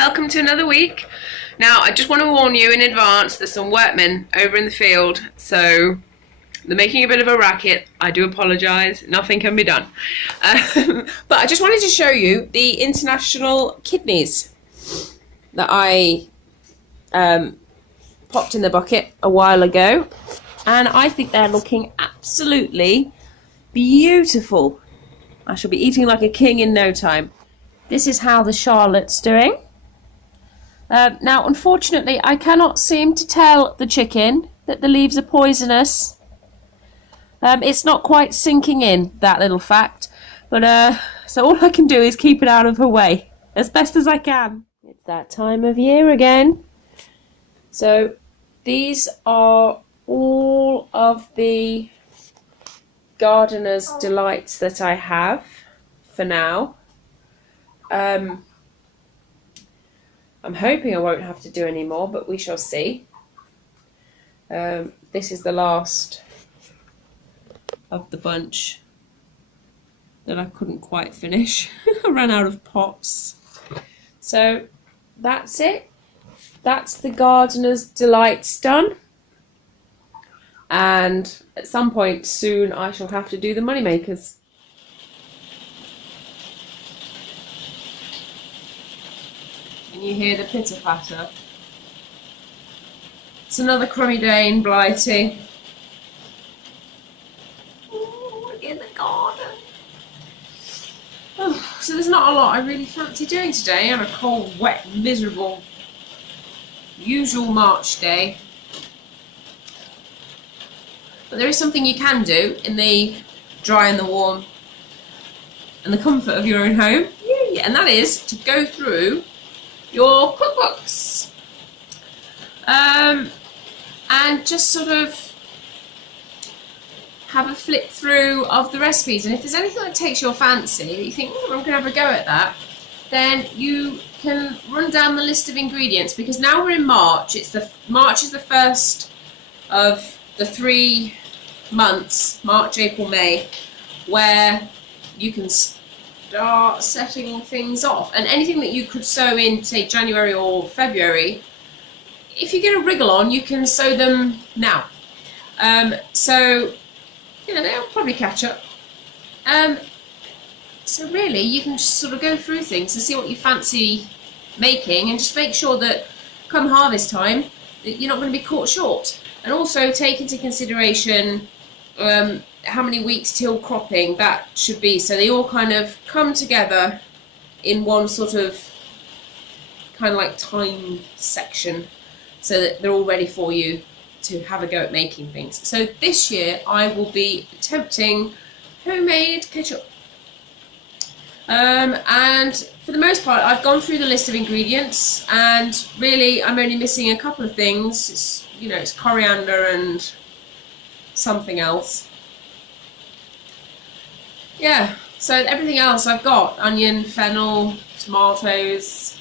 welcome to another week. Now, I just want to warn you in advance, there's some workmen over in the field, so they're making a bit of a racket. I do apologise, nothing can be done. But I just wanted to show you the international kidneys that I popped in the bucket a while ago, and I think they're looking absolutely beautiful. I shall be eating like a king in no time. This is how the Charlotte's doing. Now, unfortunately, I cannot seem to tell the chicken that the leaves are poisonous. It's not quite sinking in, that little fact. But so all I can do is keep it out of her way as best as I can. It's that time of year again. So these are all of the gardener's delights that I have for now. I'm hoping I won't have to do any more, but we shall see. This is the last of the bunch that I couldn't quite finish. I ran out of pots. So that's it. That's the gardener's delights done. And at some point soon I shall have to do the moneymakers. And you hear the pitter-patter. It's another crummy day in Blighty. Oh, in the garden. Oh, so there's not a lot I really fancy doing today on a cold, wet, miserable, usual March day. But there is something you can do in the dry and the warm and the comfort of your own home. Yeah, and that is to go through your cookbooks and just sort of have a flip through of the recipes, and if there's anything that takes your fancy that you think, I'm gonna have a go at that, then you can run down the list of ingredients, because now we're in March. March is the first of the 3 months, March, April, May, where you can start setting things off. And anything that you could sow in, say, January or February, if you get a wriggle on, you can sow them now. So, you know, they'll probably catch up. So really, you can just sort of go through things and see what you fancy making, and just make sure that come harvest time, that you're not going to be caught short. And also take into consideration how many weeks till cropping that should be, so they all kind of come together in one sort of kind of like time section, so that they're all ready for you to have a go at making things. So this year I will be attempting homemade ketchup, and for the most part I've gone through the list of ingredients, and really I'm only missing a couple of things. It's coriander and something else. Yeah, so everything else I've got: onion, fennel, tomatoes.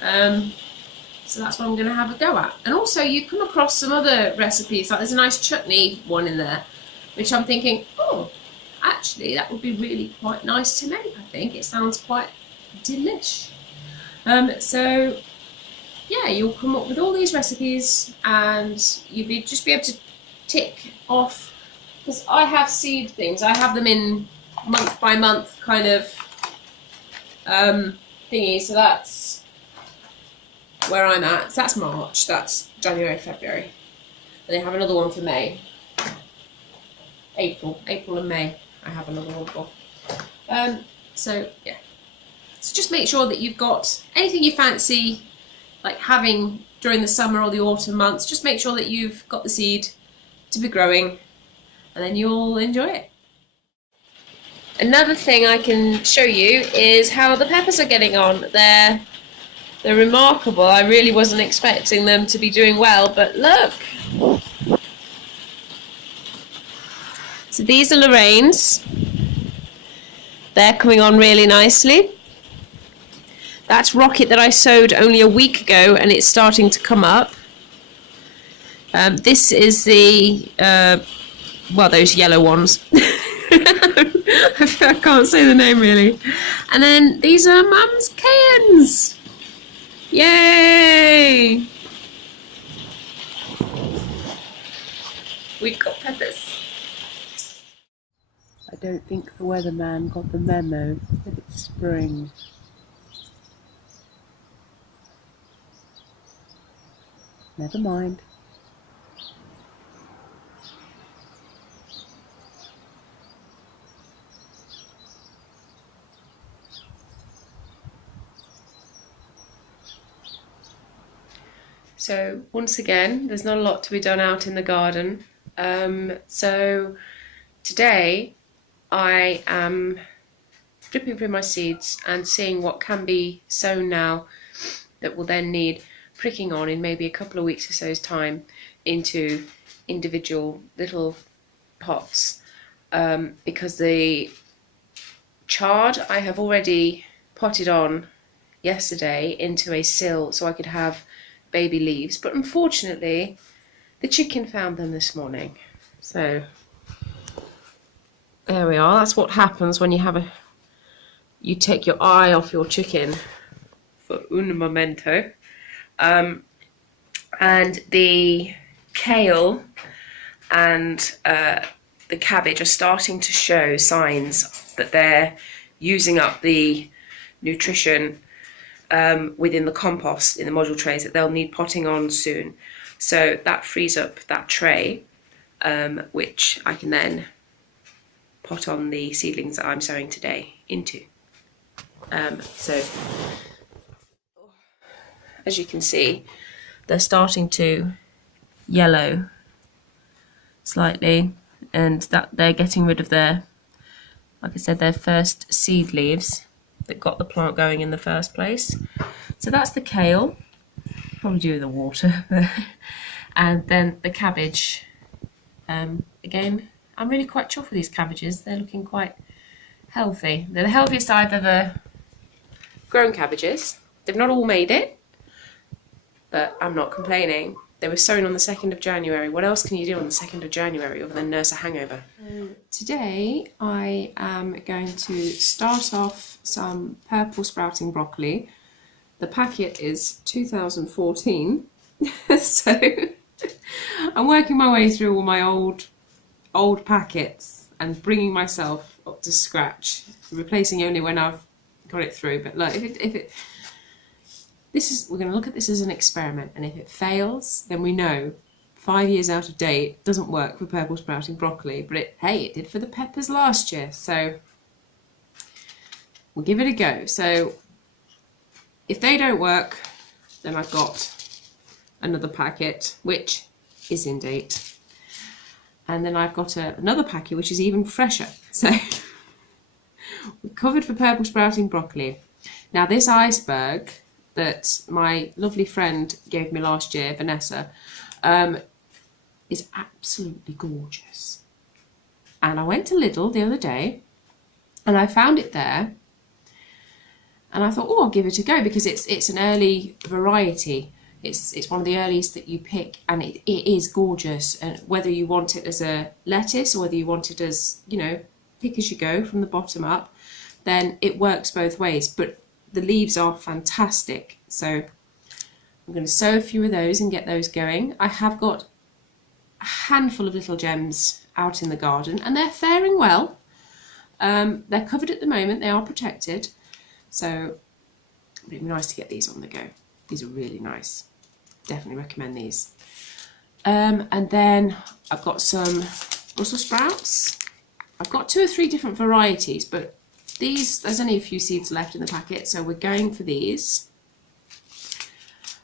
So that's what I'm going to have a go at. And also you come across some other recipes, like there's a nice chutney one in there, which I'm thinking, oh, actually that would be really quite nice to make. I think it sounds quite delish. So yeah, you'll come up with all these recipes, and you'll just be able to tick off, because I have seed things. I have them in month by month kind of thingy. So that's where I'm at. So that's March, that's January, February. And they have another one for May. April and May I have another one for. So yeah. So just make sure that you've got anything you fancy like having during the summer or the autumn months. Just make sure that you've got the seed to be growing, and then you'll enjoy it. Another thing I can show you is how the peppers are getting on. They're remarkable. I really wasn't expecting them to be doing well, but look. So these are Lorraine's. They're coming on really nicely. That's Rocket that I sowed only a week ago, and it's starting to come up. This is the, those yellow ones. I can't say the name really. And then these are Mum's Cairns. Yay! We've got peppers. I don't think the weatherman got the memo that it's spring. Never mind. So once again, there's not a lot to be done out in the garden. So today I am flipping through my seeds and seeing what can be sown now that will then need pricking on in maybe a couple of weeks or so's time into individual little pots, because the chard I have already potted on yesterday into a sill so I could have baby leaves, but unfortunately the chicken found them this morning. So there we are. That's what happens when you take your eye off your chicken for un momento. And the kale and the cabbage are starting to show signs that they're using up the nutrition within the compost in the module trays, that they'll need potting on soon. So that frees up that tray, which I can then pot on the seedlings that I'm sowing today into. So as you can see, they're starting to yellow slightly, and that they're getting rid of their, like I said, their first seed leaves that got the plant going in the first place. So that's the kale, probably due to the water. And then the cabbage, again, I'm really quite chuffed with these cabbages. They're looking quite healthy. They're the healthiest I've ever grown cabbages. They've not all made it, but I'm not complaining. They were sown on the 2nd of January. What else can you do on the 2nd of January other than nurse a hangover? Today I am going to start off some purple sprouting broccoli. The packet is 2014, so I'm working my way through all my old packets and bringing myself up to scratch, replacing only when I've got it through. But look, we're going to look at this as an experiment, and if it fails, then we know 5 years out of date doesn't work for purple sprouting broccoli, but it did for the peppers last year, so we'll give it a go. So if they don't work, then I've got another packet which is in date, and then I've got another packet which is even fresher. So we're covered for purple sprouting broccoli. Now this iceberg that my lovely friend gave me last year, Vanessa, is absolutely gorgeous. And I went to Lidl the other day and I found it there, and I thought, oh, I'll give it a go, because it's an early variety. It's one of the earliest that you pick, and it is gorgeous. And whether you want it as a lettuce or whether you want it as, pick as you go from the bottom up, then it works both ways. But the leaves are fantastic. So I'm going to sow a few of those and get those going. I have got a handful of little gems out in the garden, and they're faring well. They're covered at the moment. They are protected. So it'd be nice to get these on the go. These are really nice. Definitely recommend these. And then I've got some Brussels sprouts. I've got 2 or 3 different varieties, but there's only a few seeds left in the packet, so we're going for these.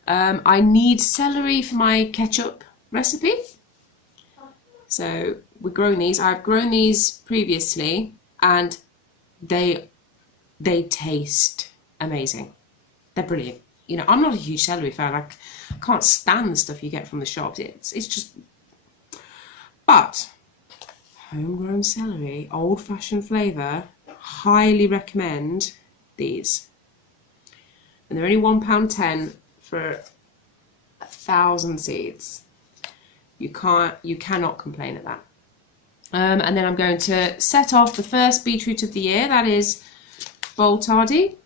I need celery for my ketchup recipe, so we're growing these. I've grown these previously, and they taste amazing. They're brilliant. I'm not a huge celery fan. I can't stand the stuff you get from the shops. It's just, but homegrown celery, old-fashioned flavour, highly recommend these. And they're only £1.10 for 1,000 seeds. You cannot complain at that. And then I'm going to set off the first beetroot of the year. That is Boltardy.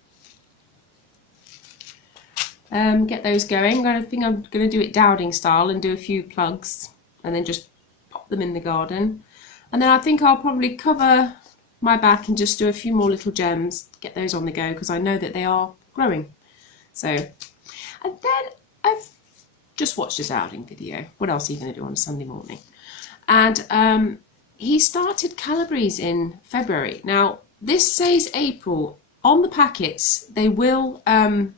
get those going. I think I'm going to do it dowding style and do a few plugs and then just pop them in the garden. And then I think I'll probably cover my back and just do a few more little gems, get those on the go, because I know that they are growing. So, and then I've just watched a dowding video. What else are you going to do on a Sunday morning? And he started Calabrese in February. Now, this says April. On the packets, they will err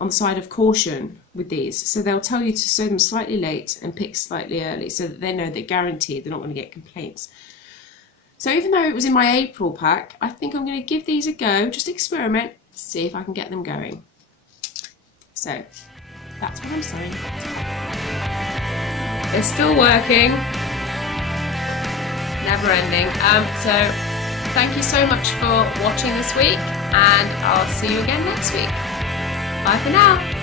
on the side of caution with these. So they'll tell you to sow them slightly late and pick slightly early, so that they know they're guaranteed they're not going to get complaints. So even though it was in my April pack, I think I'm going to give these a go, just experiment, see if I can get them going. So that's what I'm sowing. They're still working. Never ending. So thank you so much for watching this week, and I'll see you again next week. Bye for now.